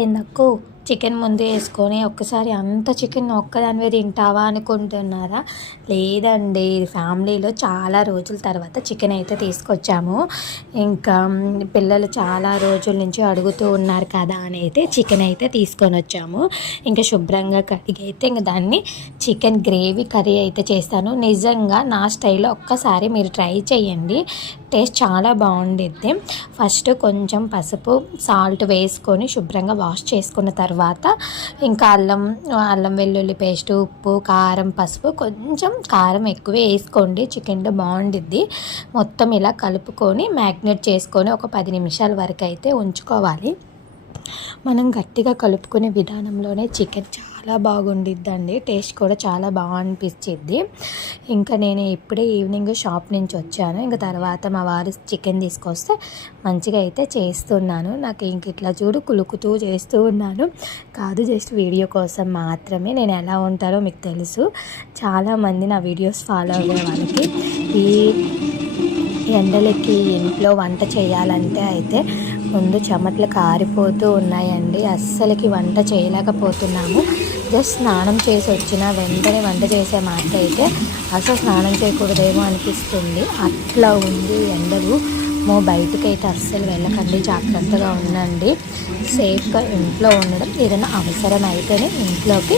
ఏందక్కో chicken ముందు వేసుకొని ఒక్కసారి అంత చికెన్ ఒక్కదానివే తింటావా అనుకుంటున్నారా? లేదండి, ఫ్యామిలీలో చాలా రోజుల తర్వాత చికెన్ అయితే తీసుకొచ్చాము. ఇంకా పిల్లలు చాలా రోజుల నుంచి అడుగుతూ ఉన్నారు కదా అని అయితే చికెన్ అయితే తీసుకొని వచ్చాము. ఇంకా శుభ్రంగా కడిగి అయితే ఇంక దాన్ని చికెన్ గ్రేవీ కర్రీ అయితే చేస్తాను. నిజంగా నా స్టైల్లో ఒక్కసారి మీరు ట్రై చేయండి, టేస్ట్ చాలా బాగుండిద్ది. ఫస్ట్ కొంచెం పసుపు సాల్ట్ వేసుకొని శుభ్రంగా వాష్ చేసుకున్న తర్వాత ఇంకా అల్లం వెల్లుల్లి పేస్ట్, ఉప్పు, కారం, పసుపు, కొంచెం కారం ఎక్కువ వేసుకోండి, చికెన్లో బాగుండిద్ది. మొత్తం ఇలా కలుపుకొని మ్యాగ్నేట్ చేసుకొని ఒక 10 నిమిషాల వరకు అయితే ఉంచుకోవాలి. మనం గట్టిగా కలుపుకునే విధానంలోనే చికెన్ చాలా బాగుండిద్దండి, టేస్ట్ కూడా చాలా బాగా అనిపించిద్ది. ఇంకా నేను ఇప్పుడే ఈవినింగ్ షాప్ నుంచి వచ్చాను. ఇంకా తర్వాత మా వారు చికెన్ తీసుకొస్తే మంచిగా అయితే చేస్తున్నాను. నాకు ఇంక ఇట్లా చూడు కులుకుతూ చేస్తూ ఉన్నాను కాదు, జస్ట్ వీడియో కోసం మాత్రమే. నేను ఎలా ఉంటానో మీకు తెలుసు, చాలామంది నా వీడియోస్ ఫాలో అయ్యే వాళ్ళకి ఈ ఎండలకి ఇంట్లో వంట చేయాలంటే అయితే ముందు చెమటలు కారిపోతూ ఉన్నాయండి. అస్సలకి వంట చేయలేకపోతున్నాము. జస్ట్ స్నానం చేసి వచ్చిన వెంటనే వంట చేసే మాట అయితే అసలు స్నానం చేయకూడదేమో అనిపిస్తుంది, అట్లా ఉంది ఎండలు. బయటకు అయితే అస్సలు వెళ్ళకండి, జాగ్రత్తగా ఉండండి, సేఫ్గా ఇంట్లో ఉండడం. ఏదైనా అవసరం అయితేనే ఇంట్లోకి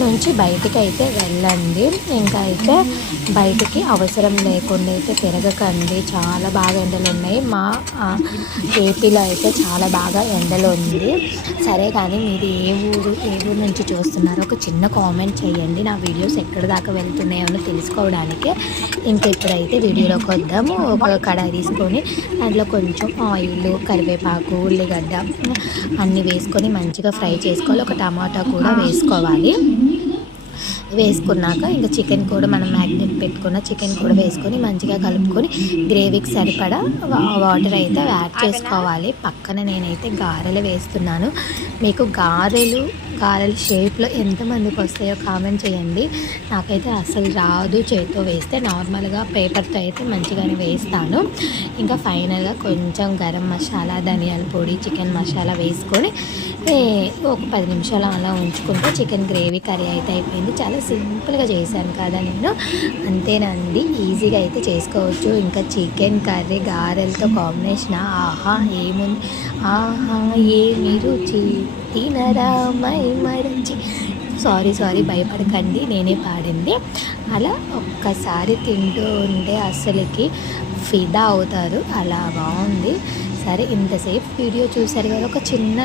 నుంచి బయటికి అయితే వెళ్ళండి. ఇంకా అయితే బయటికి అవసరం లేకుండా అయితే తిరగకండి, చాలా బాగా ఎండలు ఉన్నాయి. మా ఏపీలో అయితే చాలా బాగా ఎండలు ఉంది. సరే కానీ మీరు ఏ ఊరు నుంచి చూస్తున్నారో ఒక చిన్న కామెంట్ చేయండి, నా వీడియోస్ ఎక్కడి దాకా వెళ్తున్నాయో తెలుసుకోవడానికి. ఇంకా ఇప్పుడైతే వీడియోలోకి వద్దాము. ఒక కడాయి తీసుకొని దాంట్లో కొంచెం ఆయిల్, కరివేపాకు, ఉల్లిగడ్డ అన్నీ వేసుకొని మంచిగా ఫ్రై చేసుకోవాలి. ఒక టమాటా కూడా వేసుకోవాలి. వేసుకున్నాక ఇంకా చికెన్ కూడా మనం మ్యాగ్నేట్ పెట్టుకున్న చికెన్ కూడా వేసుకొని మంచిగా కలుపుకొని గ్రేవీకి సరిపడా వాటర్ అయితే యాడ్ చేసుకోవాలి. పక్కన నేనైతే గారెలు వేస్తున్నాను. మీకు గారెలు షేప్లో ఎంతమందికి వస్తాయో కామెంట్ చేయండి. నాకైతే అసలు రాదు, చేతితో వేస్తే నార్మల్గా పేపర్తో అయితే మంచిగానే వేస్తాను. ఇంకా ఫైనల్గా కొంచెం గరం మసాలా, ధనియాల పొడి, చికెన్ మసాలా వేసుకొని ఒక 10 నిమిషాలు అలా ఉంచుకుంటే చికెన్ గ్రేవీ కర్రీ అయితే అయిపోయింది. చాలా సింపుల్గా చేశాను కదా నేను, అంతేనండి, ఈజీగా అయితే చేసుకోవచ్చు. ఇంకా చికెన్ కర్రీ గారెలతో కాంబినేషన్ ఆహా ఏముంది, ఆహా ఏమి రుచి తినరామై మరచి. సారీ భయపడకండి, నేనే పాడింది. అలా ఒక్కసారి తింటూ ఉంటే అస్సలకి ఫిదా అవుతారు, అలా బాగుంది. సరే, ఇంతసేపు వీడియో చూసారు కదా, ఒక చిన్న